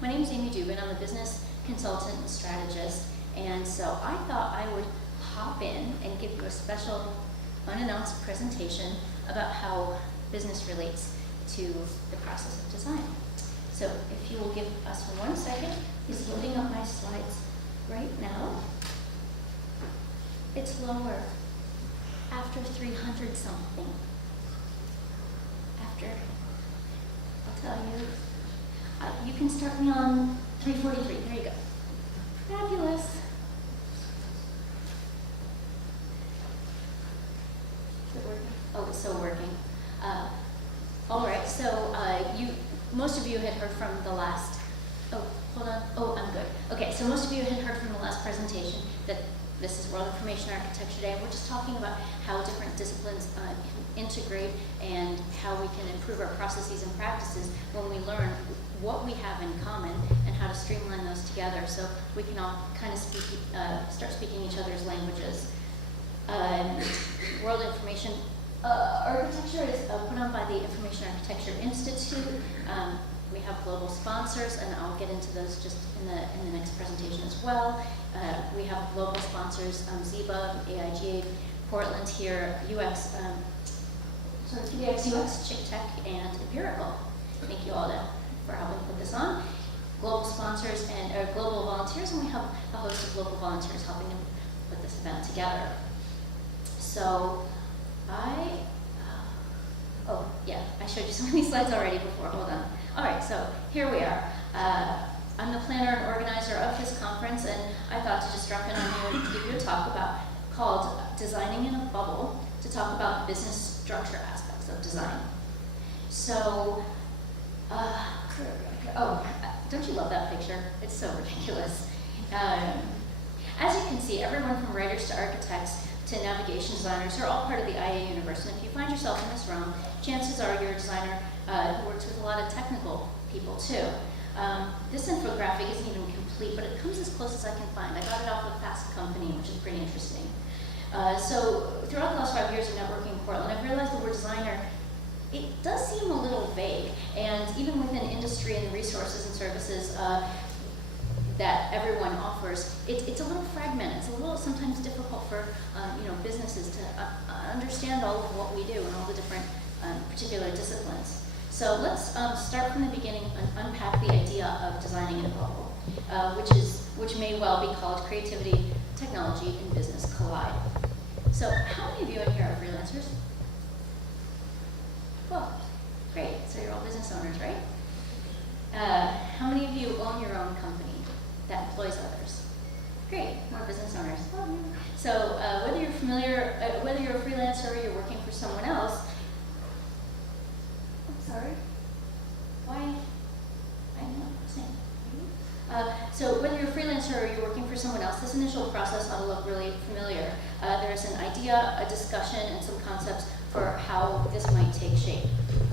My name is Amy Dubin. I'm a business consultant and strategist, and so I thought I would hop in and give you a special unannounced presentation about how business relates to the process of design. So if you will give us 1 second, he's loading up my slides right now. It's lower after 300 something. After, I'll tell you, you can start me on 343. There you go. Fabulous. Is it working? Oh, it's still working. All right. So most of you had heard from the last. Oh, hold on. Oh, I'm good. Okay. So most of you had heard from the last presentation that this is World Information Architecture Day. We're just talking about how different disciplines integrate and how we can improve our processes and practices when we learn what we have in common and how to streamline those together so we can all kind of start speaking each other's languages. World Information Architecture is put on by the Information Architecture Institute. We have global sponsors, and I'll get into those just in the next presentation as well. We have global sponsors, Ziba, AIGA, Portland here, UX, Chick Tech, and Empirical. Thank you all for helping put this on. Global sponsors and global volunteers, and we have a host of local volunteers helping to put this event together. So I showed you some of these slides already before, hold on. All right, so here we are. I'm the planner and organizer of this conference, and I thought to just drop in on you and give you a talk called Designing in a Bubble, to talk about business structure aspects of design. So, don't you love that picture? It's so ridiculous. As you can see, everyone from writers to architects to navigation designers are all part of the IA universe, and if you find yourself in this room, chances are you're a designer who works with a lot of technical people too. This infographic isn't even complete, but it comes as close as I can find. I got it off of Fast Company, which is pretty interesting. So throughout the last 5 years of networking in Portland, I've realized the word designer, it does seem a little vague, and even within industry and the resources and services that everyone offers, it's a little fragmented. It's a little sometimes difficult for businesses to understand all of what we do and all the different particular disciplines. So let's start from the beginning and unpack the idea of designing in a bubble, which may well be called creativity, technology, and business collide. So how many of you in here are freelancers? Well, great. So you're all business owners, right? How many of you own your own company that employs others? Great, more business owners. So whether you're familiar, whether you're a freelancer or you're working for someone else, sorry. Why? I'm not saying. So whether you're a freelancer or you're working for someone else, this initial process ought to look really familiar. There's an idea, a discussion, and some concepts for how this might take shape.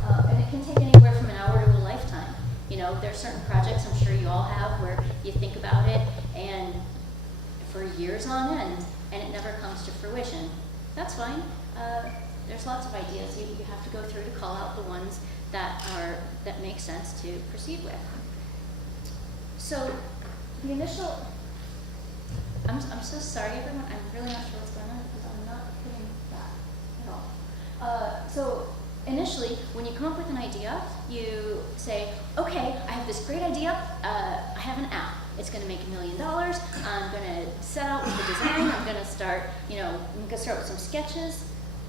And it can take anywhere from an hour to a lifetime. You know, there are certain projects I'm sure you all have where you think about it and for years on end, and it never comes to fruition. That's fine. There's lots of ideas you have to go through to call out the ones that make sense to proceed with. So the initial, I'm so sorry everyone, I'm really not sure what's going on because I'm not hitting that at all. So initially, when you come up with an idea, you say, okay, I have this great idea, I have an app. It's going to make $1 million. I'm going to set out with the design. I'm going to start, with some sketches.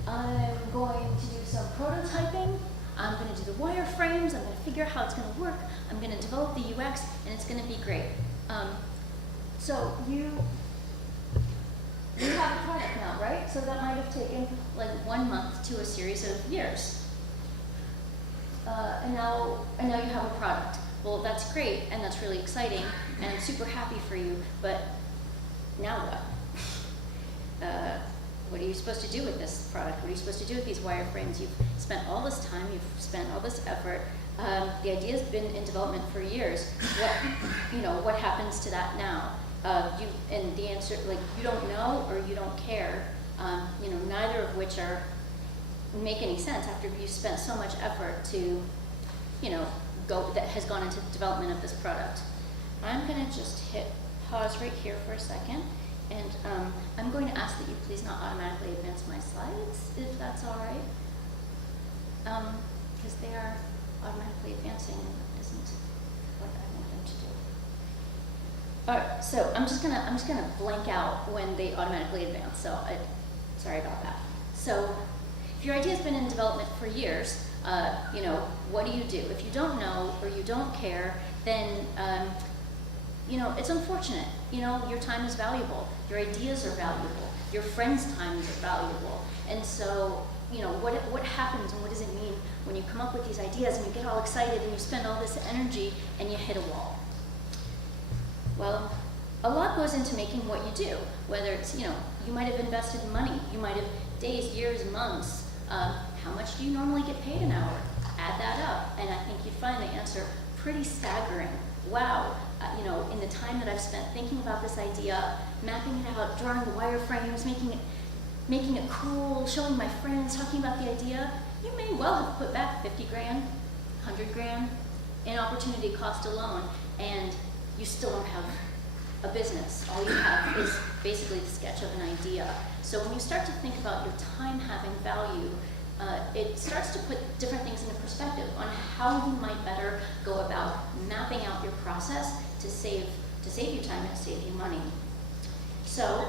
I'm going to do some prototyping. I'm going to do the wireframes. I'm going to figure out how it's going to work. I'm going to develop the UX, and it's going to be great. So you have a product now, right? So that might have taken like 1 month to a series of years. And now you have a product. Well, that's great, and that's really exciting, and I'm super happy for you, but now what? What are you supposed to do with this product? What are you supposed to do with these wireframes? You've spent all this time, you've spent all this effort. The idea's been in development for years. What happens to that now? And the answer, you don't know or you don't care. Neither of which make any sense after you've spent so much effort to, that has gone into the development of this product. I'm going to just hit pause right here for a second, and I'm going to ask that you please not automatically advance my slides, if that's all right, because they are automatically advancing and that isn't what I want them to do. All right, so I'm just gonna blank out when they automatically advance. So sorry about that. So if your idea has been in development for years, you know, what do you do? If you don't know or you don't care, then you know, it's unfortunate. You know, your time is valuable. Your ideas are valuable. Your friends' times are valuable. And so, you know, what happens and what does it mean when you come up with these ideas and you get all excited and you spend all this energy and you hit a wall? Well, a lot goes into making what you do, whether it's, you know, you might have invested money, you might have days, years, months. How much do you normally get paid an hour? Add that up, and I think you'd find the answer pretty staggering. Wow, you know, in the time that I've spent thinking about this idea, mapping it out, drawing the wireframes, making it cool, showing my friends, talking about the idea, you may well have put back 50 grand, 100 grand in opportunity cost alone, and you still don't have a business. All you have is basically the sketch of an idea. So when you start to think about your time having value, it starts to put different things into perspective on how you might better go about mapping out your process to save you time and to save you money. So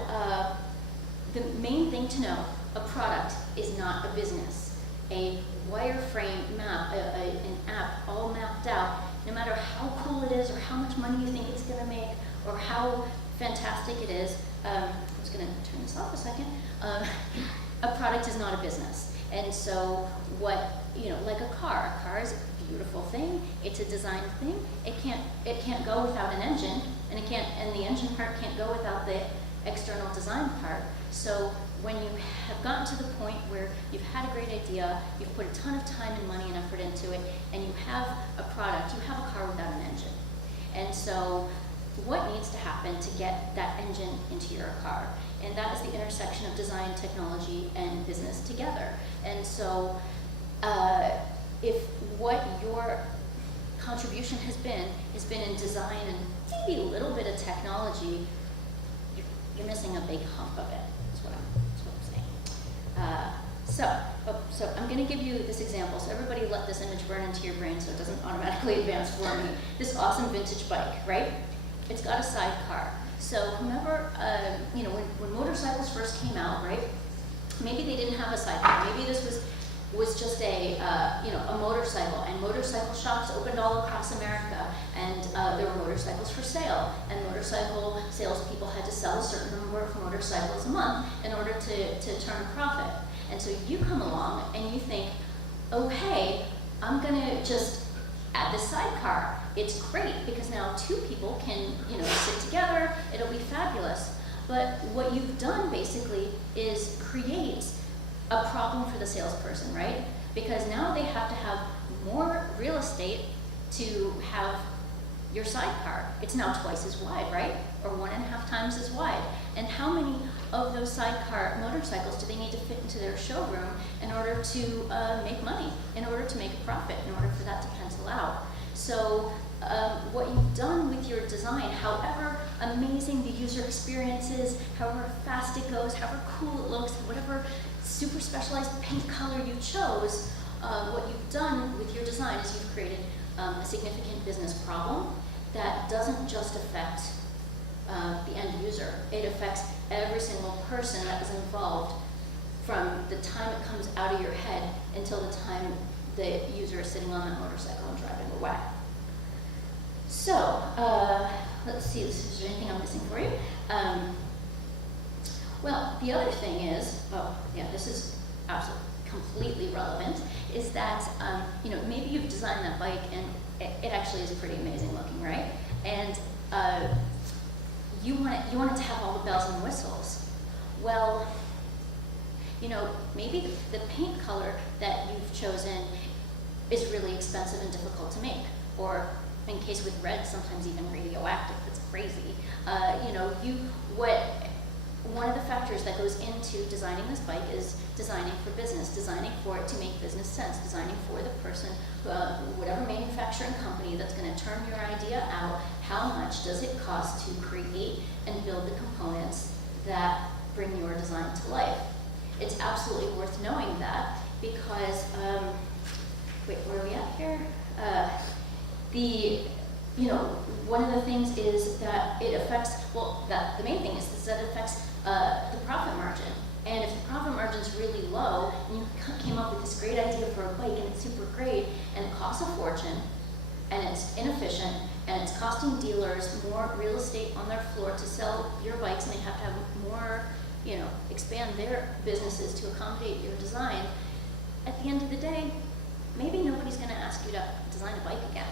the main thing to know, a product is not a business. A wireframe map, an app all mapped out, no matter how cool it is or how much money you think it's going to make or how fantastic it is, I'm just going to turn this off a second, a product is not a business. And so what, you know, like a car is a beautiful thing, it's a design thing, it can't go without an engine, and the engine part can't go without the external design part. So when you have gotten to the point where you've had a great idea, you've put a ton of time and money and effort into it, and you have a product, you have a car without an engine. And so what needs to happen to get that engine into your car? And that is the intersection of design, technology, and business together. And so if what your contribution has been in design and maybe a little bit of technology, you're missing a big hump of it, is what I'm saying. So I'm going to give you this example. So everybody let this image burn into your brain so it doesn't automatically advance for me. This awesome vintage bike, right? It's got a sidecar. So whomever, you know, when motorcycles first came out, right? Maybe they didn't have a sidecar. Maybe this was just a, you know, a motorcycle, and motorcycle shops opened all across America, and there were motorcycles for sale, and motorcycle salespeople had to sell a certain number of motorcycles a month in order to turn a profit. And so you come along and you think, oh hey, I'm gonna just add this sidecar. It's great because now two people can, you know, sit together, it'll be fabulous. But what you've done basically is create a problem for the salesperson, right? Because now they have to have more real estate to have your sidecar. It's now twice as wide, right? Or 1.5 times as wide. And how many of those sidecar motorcycles do they need to fit into their showroom in order to make money, in order to make a profit, in order for that to pencil out? So what you've done with your design, however amazing the user experience is, however fast it goes, however cool it looks, whatever super specialized paint color you chose, what you've done with your design is you've created a significant business problem that doesn't just affect the end user. It affects every single person that is involved from the time it comes out of your head until the time the user is sitting on that motorcycle and driving away. So, let's see, is there anything I'm missing for you? Well, the other thing is, oh yeah, this is absolutely completely relevant, is that, you know, maybe you've designed that bike and it actually is pretty amazing looking, right? And you want it to have all the bells and whistles. Well, you know, maybe the paint color that you've chosen is really expensive and difficult to make, or in case with red, sometimes even radioactive. It's crazy. You know, one of the factors that goes into designing this bike is designing for business, designing for it to make business sense, designing for the person, whatever manufacturing company that's going to turn your idea out, how much does it cost to create and build the components that bring your design to life. It's absolutely worth knowing that because, wait, where are we at here? One of the things is that it affects, the main thing is that it affects the profit margin. And if the profit margin is really low, and you came up with this great idea for a bike, and it's super great, and it costs a fortune, and it's inefficient, and it's costing dealers more real estate on their floor to sell your bikes, and they have to have more, expand their businesses to accommodate your design, at the end of the day, maybe nobody's going to ask you to design a bike again.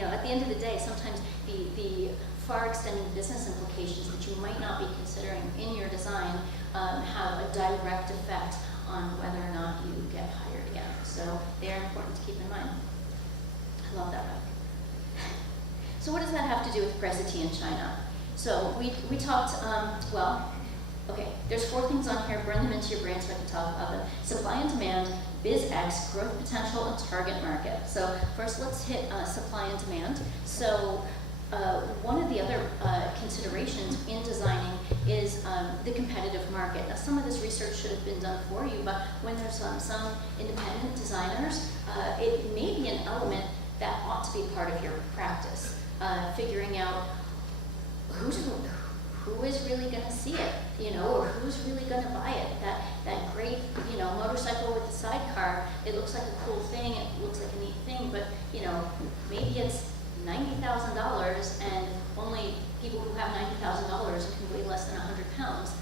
At the end of the day, sometimes the far extending business implications that you might not be considering in your design have a direct effect on whether or not you get hired again. So they are important to keep in mind. I love that bike. So what does that have to do with Pricity in China? So we talked, okay, there's 4 things on here. Burn them into your brain so I can talk about them. Supply and demand, BizX, growth potential, and target market. So first let's hit supply and demand. So one of the other considerations in designing is the competitive market. Now some of this research should have been done for you, but when there's some independent designers, it may be an element that ought to be part of your practice. Figuring out who is really going to see it, or who's really going to buy it. That great, motorcycle with the sidecar, it looks like a cool thing, it looks like a neat thing, but, maybe it's $90,000 and only people who have $90,000 and can weigh less than 100 pounds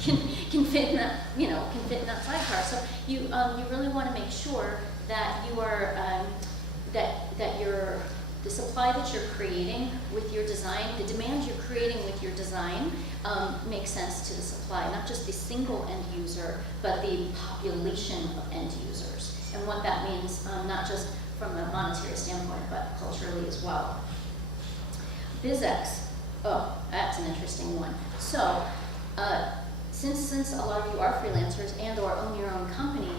can fit in that, can fit in that sidecar. So you really want to make sure that you are, that you're, the supply that you're creating with your design, the demand you're creating with your design makes sense to the supply, not just the single end user, but the population of end users. And what that means, not just from a monetary standpoint, but culturally as well. BizX, that's an interesting one. So, since a lot of you are freelancers and or own your own company,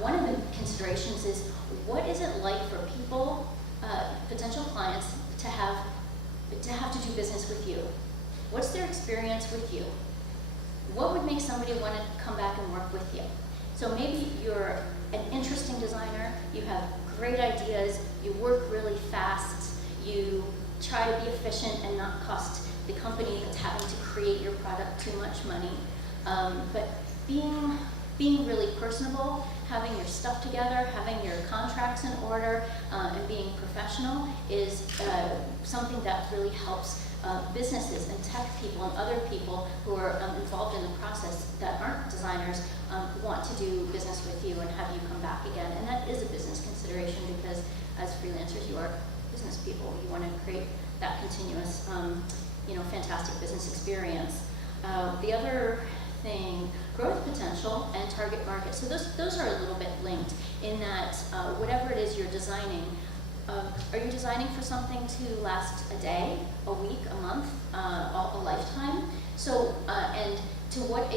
one of the considerations is what is it like for people, potential clients, to have to do business with you? What's their experience with you? What would make somebody want to come back and work with you? So maybe you're an interesting designer, you have great ideas, you work really fast, you try to be efficient and not cost the company that's having to create your product too much money. But being really personable, having your stuff together, having your contracts in order, and being professional is something that really helps businesses and tech people and other people who are involved in the process that aren't designers want to do business with you and have you come back again. And that is a business consideration because as freelancers, you are business people. You want to create that continuous, fantastic business experience. The other thing, growth potential and target market. So those are a little bit linked in that whatever it is you're designing, are you designing for something to last a day, a week, a month, a lifetime? So, and to what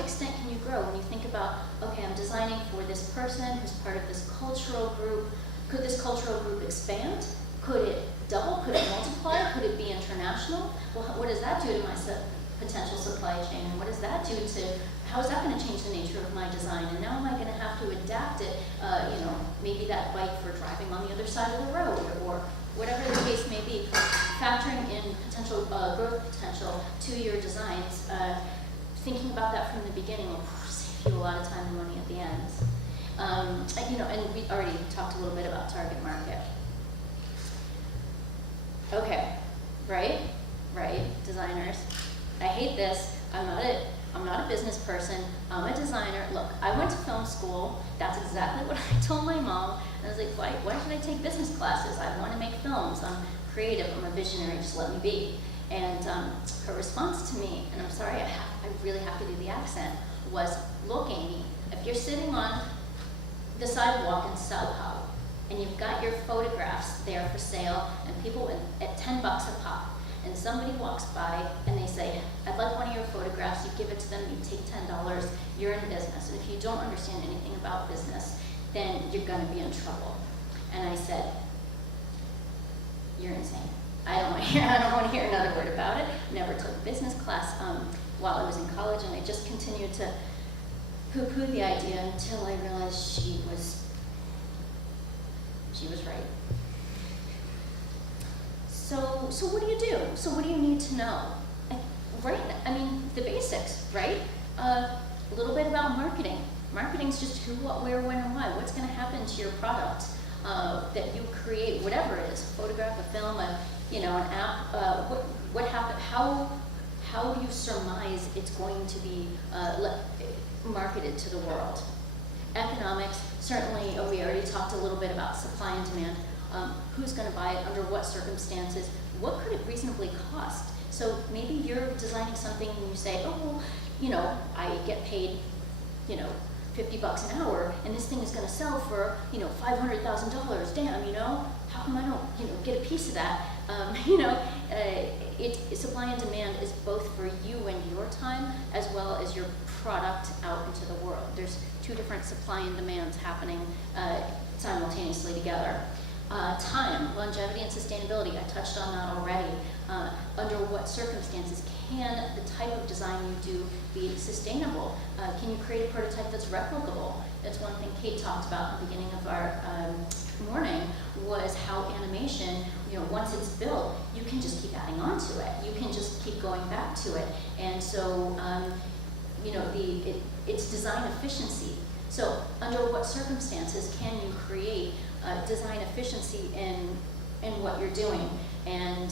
extent can you grow when you think about, okay, I'm designing for this person who's part of this cultural group. Could this cultural group expand? Could it double? Could it multiply? Could it be international? Well, what does that do to my potential supply chain? And what does that do to, how is that going to change the nature of my design? And now am I going to have to adapt it, maybe that bike for driving on the other side of the road or whatever the case may be, factoring in potential growth potential to your designs, thinking about that from the beginning will save you a lot of time and money at the end. And we already talked a little bit about target market. Okay, right, designers. I hate this. I'm not a business person. I'm a designer. Look, I went to film school. That's exactly what I told my mom. And I was like, why should I take business classes? I want to make films. I'm creative. I'm a visionary. Just let me be. And her response to me, and I'm sorry, I really have to do the accent, was, look, Amy, if you're sitting on the sidewalk in Soho and you've got your photographs there for sale and people at $10 a pop, and somebody walks by and they say, I'd like one of your photographs, you give it to them, you take $10, you're in business. And if you don't understand anything about business, then you're gonna be in trouble. And I said, you're insane. I don't want to hear another word about it. Never took business class while I was in college, and I just continued to poo-poo the idea until I realized she was right. So what do you do? So what do you need to know? Right, I mean, the basics, right? A little bit about marketing. Marketing's just who, what, where, when, and why. What's gonna happen to your product that you create, whatever it is, a photograph, a film, an app, what happened, how do you surmise it's going to be marketed to the world? Economics, certainly, we already talked a little bit about supply and demand. Who's going to buy it, under what circumstances, what could it reasonably cost? So maybe you're designing something and you say, oh, well, I get paid, $50 an hour, and this thing is going to sell for, $500,000. Damn, how come I don't, get a piece of that? Supply and demand is both for you and your time, as well as your product out into the world. There's two different supply and demands happening simultaneously together. Time, longevity, and sustainability. I touched on that already. Under what circumstances can the type of design you do be sustainable? Can you create a prototype that's replicable? That's one thing Kate talked about at the beginning of our morning, was how animation, once it's built, you can just keep adding on to it. You can just keep going back to it. And so, it's design efficiency. So under what circumstances can you create design efficiency in what you're doing, and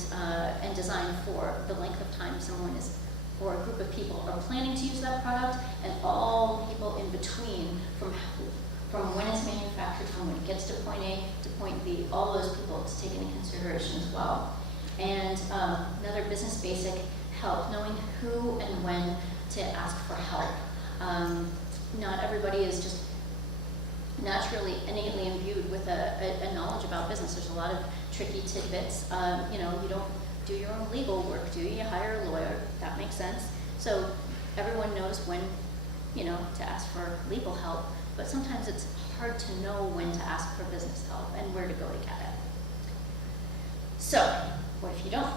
design for the length of time someone is, or a group of people are planning to use that product, and all people in between, from when it's manufactured, from when it gets to point A to point B, all those people it's taken into consideration as well. And another business basic, help, knowing who and when to ask for help. Not everybody is just naturally, innately imbued with a knowledge about business. There's a lot of tricky tidbits. You don't do your own legal work, do you? You hire a lawyer, that makes sense. So everyone knows when, to ask for legal help, but sometimes it's hard to know when to ask for business help and where to go to get it. So, what if you don't?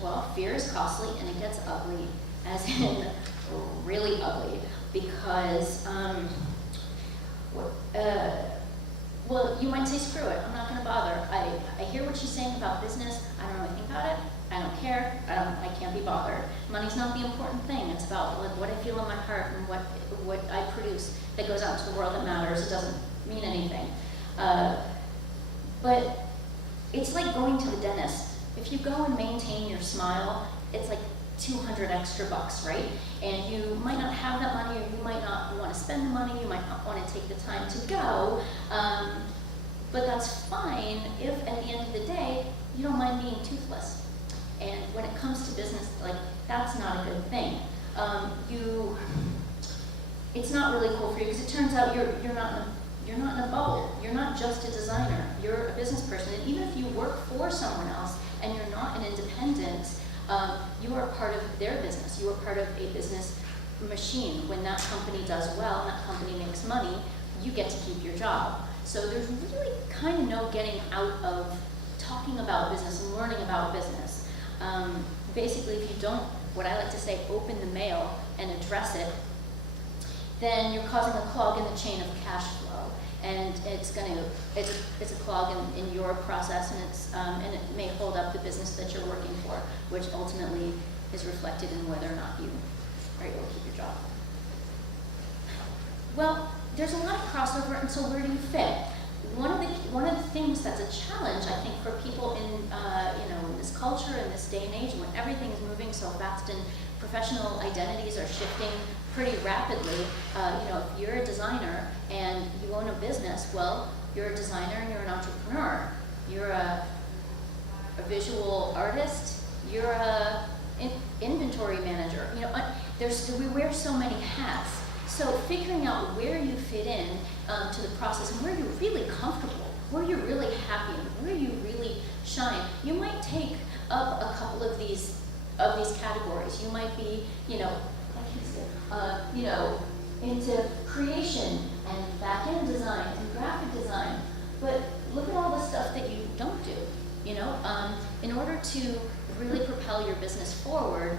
Well, fear is costly and it gets ugly, as in really ugly, because well, you might say, screw it, I'm not going to bother. I hear what she's saying about business, I don't know anything about it, I don't care, I can't be bothered. Money's not the important thing, it's about what I feel in my heart and what I produce that goes out to the world that matters. It doesn't mean anything. But it's like going to the dentist. If you go and maintain your smile, it's like 200 extra bucks, right? And you might not have that money, or you might not want to spend the money, you might not want to take the time to go, but that's fine if at the end of the day, you don't mind being toothless. And when it comes to business, that's not a good thing. It's not really cool for you, because it turns out you're not in a bubble. You're not just a designer, you're a business person. And even if you work for someone else and you're not an independent, you are part of their business. You are part of a business machine. When that company does well and that company makes money, you get to keep your job. So there's really kind of no getting out of talking about business and learning about business. Basically, if you don't, what I like to say, open the mail and address it, then you're causing a clog in the chain of cash flow. And it's a clog in your process, and it may hold up the business that you're working for, which ultimately is reflected in whether or not you are able to keep your job. Well, there's a lot of crossover, and so where do you fit? One of the things that's a challenge, I think, for people in in this culture, in this day and age, when everything is moving so fast and professional identities are shifting pretty rapidly. If you're a designer and you own a business, well, you're a designer and you're an entrepreneur. You're a visual artist. You're a inventory manager. We wear so many hats. So figuring out where you fit in to the process and where you're really comfortable, where you're really happy, and where you really shine. You might take up a couple of these categories. You might be, into creation and back-end design and graphic design, but look at all the stuff that you don't do. In order to really propel your business forward,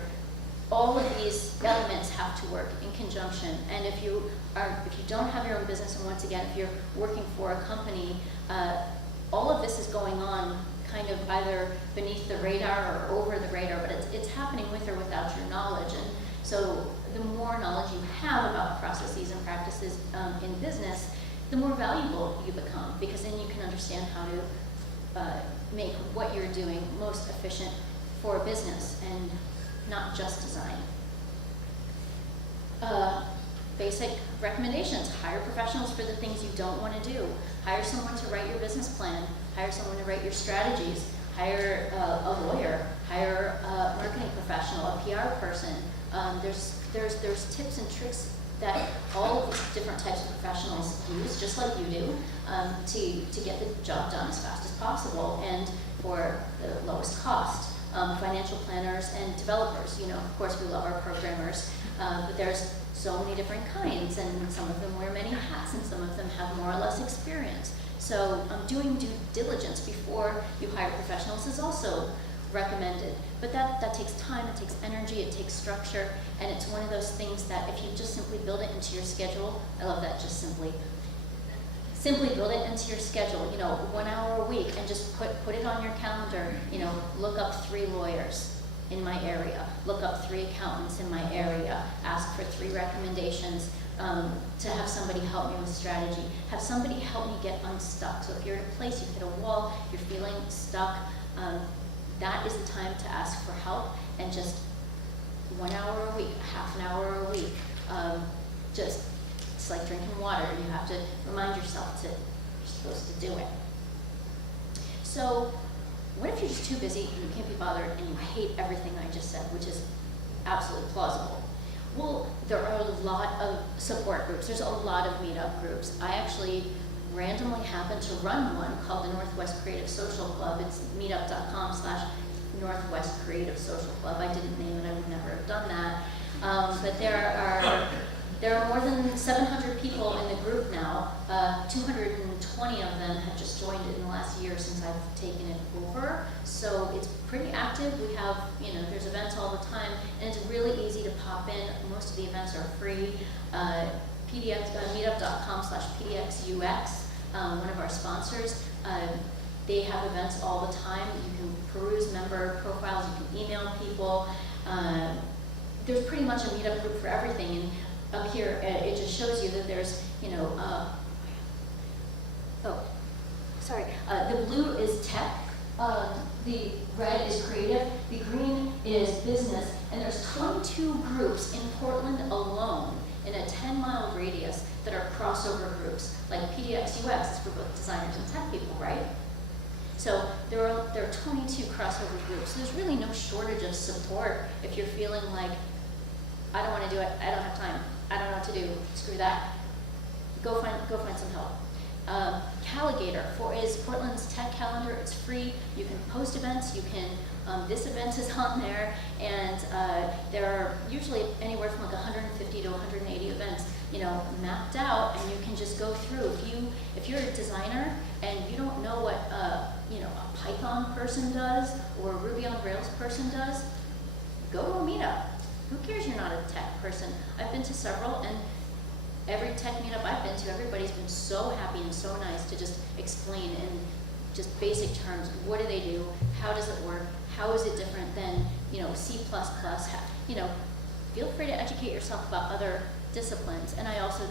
all of these elements have to work in conjunction. And if you don't have your own business, and once again, if you're working for a company, all of this is going on kind of either beneath the radar or over the radar, but it's happening with or without your knowledge. And so the more knowledge you have about processes and practices in business, the more valuable you become, because then you can understand how to make what you're doing most efficient for a business and not just design. Basic recommendations: hire professionals for the things you don't want to do. Hire someone to write your business plan. Hire someone to write your strategies. Hire a lawyer. Hire a marketing professional, a PR person. There's tips and tricks that all of these different types of professionals use, just like you do, to get the job done as fast as possible and for the lowest cost. Financial planners and developers. Of course, we love our programmers, but there's so many different kinds, and some of them wear many hats, and some of them have more or less experience. So doing due diligence before you hire professionals is also recommended. But that takes time, it takes energy, it takes structure, and it's one of those things that if you just simply build it into your schedule, I love that, just simply build it into your schedule, 1 hour a week, and just put it on your calendar. Look up 3 lawyers in my area, look up 3 accountants in my area, ask for 3 recommendations to have somebody help me with strategy, have somebody help me get unstuck. So if you're at a place, you've hit a wall, you're feeling stuck, that is the time to ask for help, and just 1 hour a week, half an hour a week, it's like drinking water. You have to remind yourself you're supposed to do it. So what if you're just too busy and you can't be bothered and you hate everything I just said, which is absolutely plausible? Well, there are a lot of support groups. There's a lot of meetup groups. I actually randomly happened to run one called the Northwest Creative Social Club. It's meetup.com/Northwest Creative Social Club. I didn't name it, I would never have done that. But there are more than 700 people in the group now. 220 of them have just joined it in the last year since I've taken it over. So it's pretty active. We have, there's events all the time, and it's really easy to pop in. Most of the events are free. Meetup.com/PDXUX, one of our sponsors. They have events all the time. You can peruse member profiles, you can email people. There's pretty much a meetup group for everything. And up here, it just shows you that there's, the blue is tech, the red is creative, the green is business, and there's 22 groups in Portland alone in a 10-mile radius that are crossover groups. Like PDXUX is for both designers and tech people, right? So there are 22 crossover groups. There's really no shortage of support if you're feeling like, I don't want to do it, I don't have time, I don't know what to do, screw that. Go find some help. Calligator is Portland's tech calendar. It's free. You can post events. You can. This event is on there, and there are usually anywhere from like 150 to 180 events, mapped out, and you can just go through. If you're a designer and you don't know what a Python person does or a Ruby on Rails person does, go to a meetup. Who cares you're not a tech person? I've been to several, and every tech meetup I've been to, everybody's been so happy and so nice to just explain in just basic terms, what do they do, how does it work, how is it different than C++, feel free to educate yourself about other disciplines. And I also,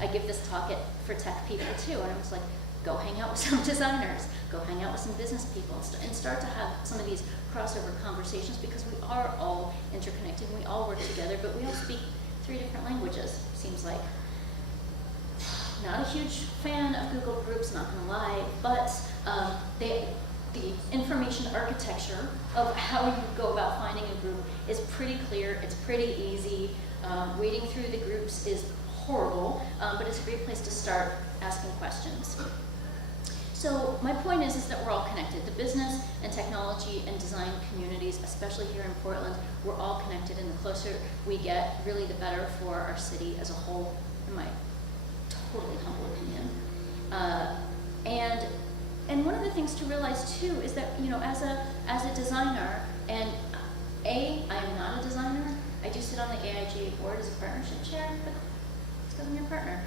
I give this talk for tech people too, and I was like, go hang out with some designers, go hang out with some business people, and start to have some of these crossover conversations, because we are all interconnected, we all work together, but we all speak 3 different languages, seems like. Not a huge fan of Google Groups, not gonna lie, but the information architecture of how you go about finding a group is pretty clear, it's pretty easy. Wading through the groups is horrible, but it's a great place to start asking questions. So my point is that we're all connected. The business and technology and design communities, especially here in Portland, we're all connected, and the closer we get, really the better for our city as a whole, in my totally humble opinion. And one of the things to realize too is that, you know, as a designer, and I'm not a designer. I do sit on the AIGA board as a partnership chair, but it's because I'm your partner.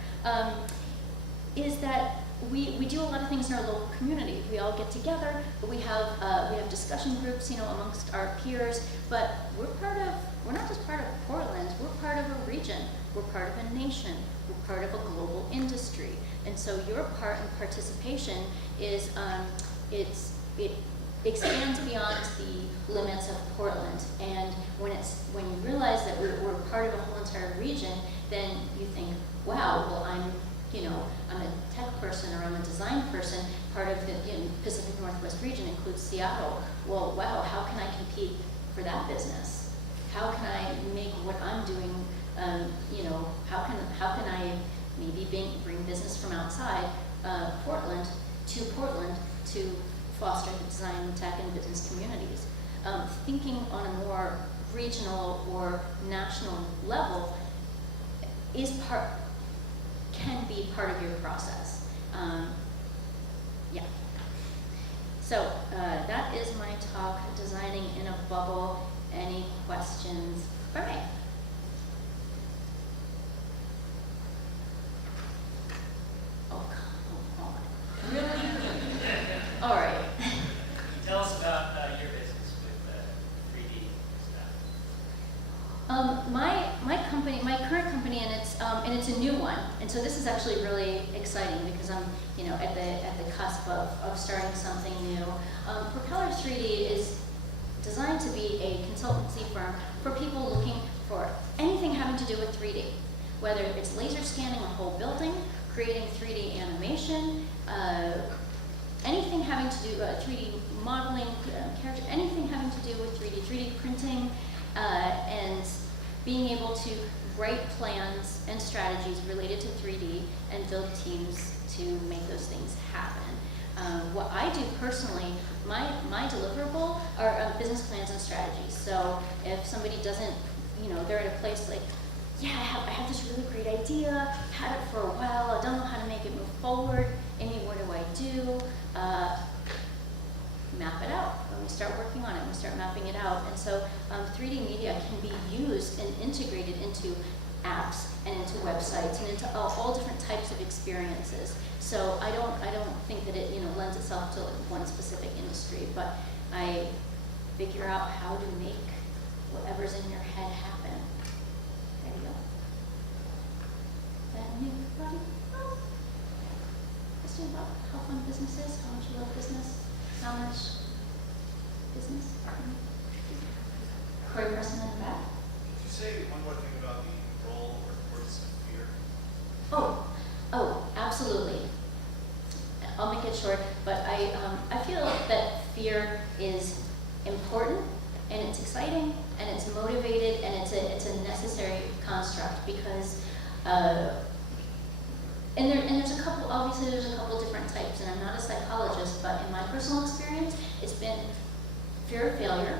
Is that we do a lot of things in our local community. We all get together, but we have discussion groups, you know, amongst our peers. But we're not just part of Portland. We're part of a region. We're part of a nation. We're part of a global industry. And so your part and participation is it expands beyond the limits of Portland. And when you realize that we're part of a whole entire region, then you think, wow, well I'm a tech person or I'm a design person. Part of the Pacific Northwest region includes Seattle. Well, wow, how can I compete for that business? How can I make what I'm doing, how can I maybe bring business from outside Portland to foster the design, tech, and business communities? Thinking on a more regional or national level can be part of your process. Yeah. So that is my talk, Designing in a Bubble. Any questions for me? Oh, come on. Really? All right. Tell us about your business with 3D stuff. My current company, and it's a new one, and so this is actually really exciting because I'm, at the cusp of starting something new. Propeller 3D is designed to be a consultancy firm for people looking for anything having to do with 3D, whether it's laser scanning a whole building, creating 3D animation, anything having to do 3D modeling, character, anything having to do with 3D printing, and being able to write plans and strategies related to 3D and build teams to make those things happen. What I do personally, my deliverable are business plans and strategies. So if somebody doesn't, they're at a place like, yeah, I have this really great idea, had it for a while, I don't know how to make it move forward. Amy, what do I do? Map it out. When we start working on it, we start mapping it out. And so 3D media can be used and integrated into apps and into websites and into all different types of experiences. So I don't think that it lends itself to one specific industry, but I figure out how to make whatever's in your head happen. There you go. Anybody else? Question about how fun business is, how much you love business, how much business? Corey Preston in the back. Could you say one more thing about the role or importance of fear? Oh, absolutely. I'll make it short, but I feel that fear is important, and it's exciting, and it's motivated, and it's a necessary construct because and there's a couple, obviously there's a couple different types, and I'm not a psychologist, but in my personal experience, it's been fear of failure,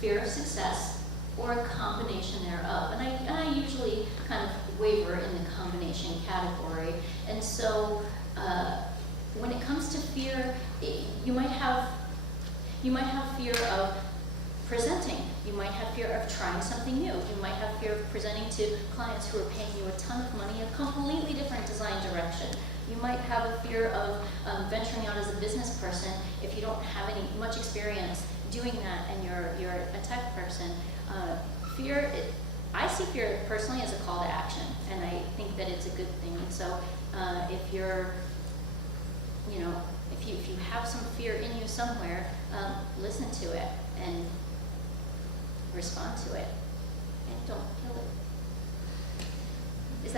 fear of success, or a combination thereof. And I usually kind of waver in the combination category. And so when it comes to fear, you might have fear of presenting. You might have fear of trying something new. You might have fear of presenting to clients who are paying you a ton of money in a completely different design direction. You might have a fear of venturing out as a business person if you don't have much experience doing that and you're a tech person. I see fear personally as a call to action, and I think that it's a good thing. And so if you're, if you have some fear in you somewhere, listen to it and respond to it, and don't kill it. Does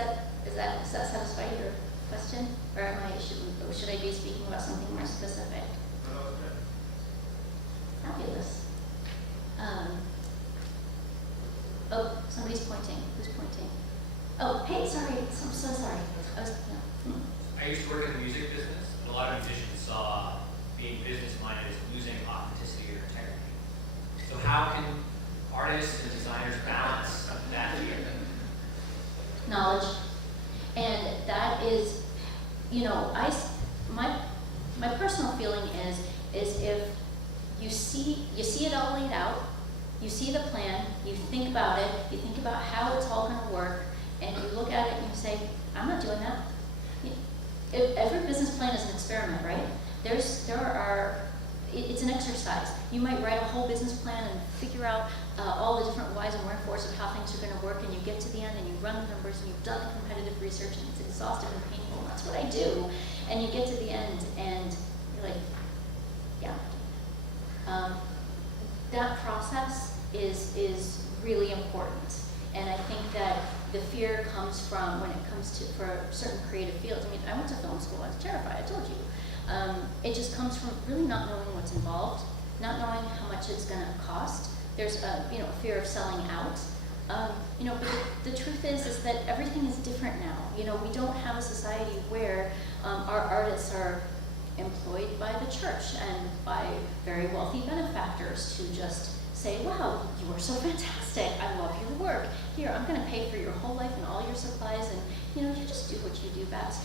that satisfy your question, or should I be speaking about something more specific? No, okay. Fabulous. Oh, somebody's pointing. Who's pointing? Oh, hey, sorry. I'm so sorry. I used to work in the music business, a lot of musicians saw being business-minded as losing authenticity or integrity. So how can artists and designers balance that fear? Knowledge. And that is, you know, my personal feeling is if you see it all laid out, you see the plan, you think about it, you think about how it's all gonna work, and you look at it and you say, I'm not doing that. Every business plan is an experiment, right? It's an exercise. You might write a whole business plan and figure out all the different whys and wherefores of how things are going to work, and you get to the end and you run the numbers and you've done the competitive research and it's exhaustive and painful, and that's what I do. And you get to the end and you're like, yeah. That process is really important. And I think that the fear comes from when it comes to, for certain creative fields. I mean, I went to film school, I was terrified, I told you. It just comes from really not knowing what's involved, not knowing how much it's going to cost. There's a fear of selling out. But the truth is that everything is different now. We don't have a society where our artists are employed by the church and by very wealthy benefactors to just say, wow, you are so fantastic, I love your work. Here, I'm going to pay for your whole life and all your supplies, and you just do what you do best.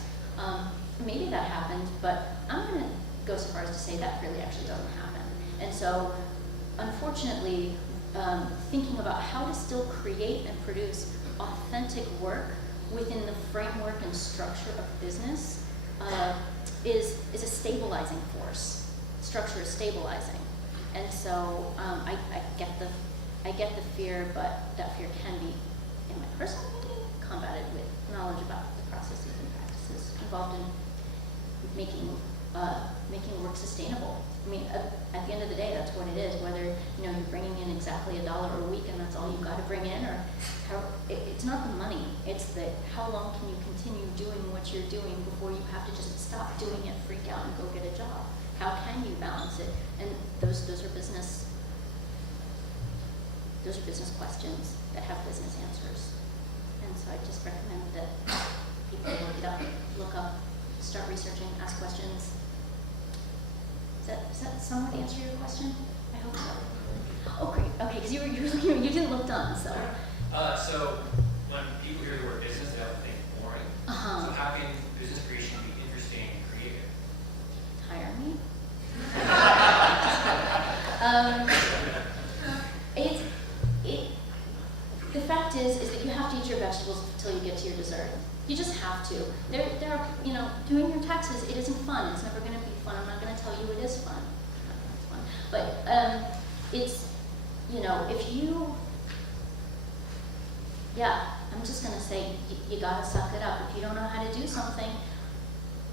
Maybe that happened, but I'm going to go so far as to say that really actually doesn't happen. And so, unfortunately, thinking about how to still create and produce authentic work within the framework and structure of business is a stabilizing force. Structure is stabilizing. And so I get the fear, but that fear can be, in my personal opinion, combated with knowledge about the processes and practices involved in making work sustainable. I mean, at the end of the day, that's what it is. Whether you're bringing in exactly $1 a week and that's all you've got to bring in, or it's not the money. It's the how long can you continue doing what you're doing before you have to just stop doing it, freak out, and go get a job. How can you balance it? And those are business questions that have business answers. And so I just recommend that people look up, start researching, ask questions. Does that somewhat answer your question? I hope so. Oh, great. Okay, because you didn't look done, so. So when people hear the word business, they often think boring. Uh-huh. So how can business creation be interesting and creative? Hire me. The fact is that you have to eat your vegetables until you get to your dessert. You just have to. There are, doing your taxes, it isn't fun. It's never going to be fun. I'm not going to tell you it is fun. It's fun. But it's, if you, I'm just going to say you got to suck it up. If you don't know how to do something,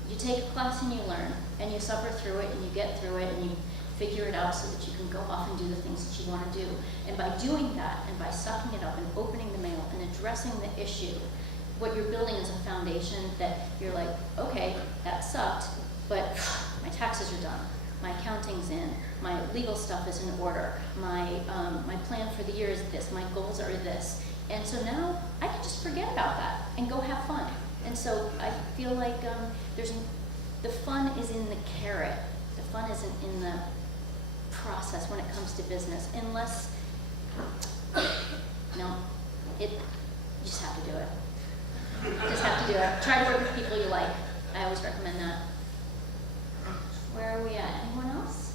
you take a class and you learn, and you suffer through it, and you get through it, and you figure it out so that you can go off and do the things that you want to do. And by doing that, and by sucking it up and opening the mail and addressing the issue, what you're building is a foundation that you're like, okay, that sucked, but my taxes are done, my accounting's in, my legal stuff is in order, my plan for the year is this, my goals are this. And so now I can just forget about that and go have fun. And so I feel like the fun is in the carrot. The fun isn't in the process when it comes to business, unless, you just have to do it. Just have to do it. Try to work with people you like. I always recommend that. Where are we at? Anyone else?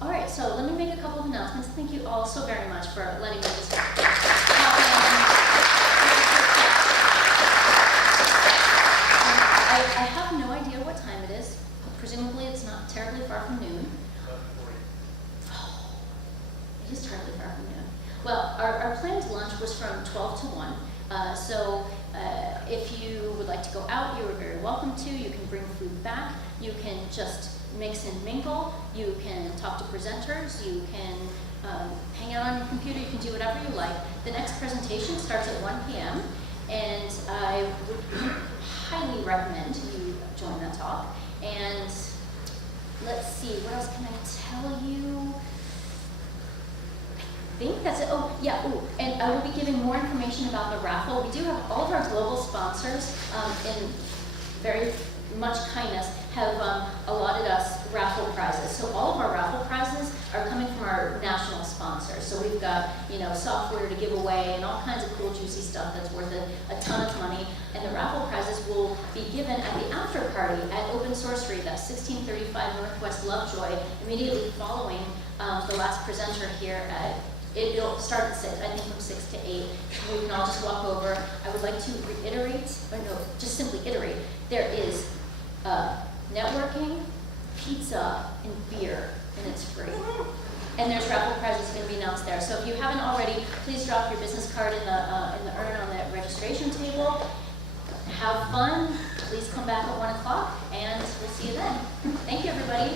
All right, so let me make a couple of announcements. Thank you all so very much for letting me just I have no idea what time it is. Presumably it's not terribly far from noon. 11:40. Oh, it is terribly far from noon. Well, our planned lunch was from 12 to 1. So if you would like to go out, you are very welcome to. You can bring food back. You can just mix and mingle. You can talk to presenters. You can hang out on your computer. You can do whatever you like. The next presentation starts at 1 p.m. And I would highly recommend you join that talk. And let's see, what else can I tell you? I think that's it. Oh, yeah. Ooh, and I will be giving more information about the raffle. We do have all of our global sponsors in very much kindness, have allotted us raffle prizes. So all of our raffle prizes are coming from our national sponsors. So we've got, you know, software to give away and all kinds of cool, juicy stuff that's worth a ton of money. And the raffle prizes will be given at the after party at Open Sorcery, that's 1635 Northwest Lovejoy, immediately following the last presenter here at it'll start at 6, I think from 6 to 8. We can all just walk over. I would like to reiterate, or no, just simply iterate. There is networking, pizza, and beer, and it's free. And there's raffle prizes going to be announced there. So if you haven't already, please drop your business card in the urn on the registration table. Have fun. Please come back at 1 o'clock, and we'll see you then. Thank you, everybody.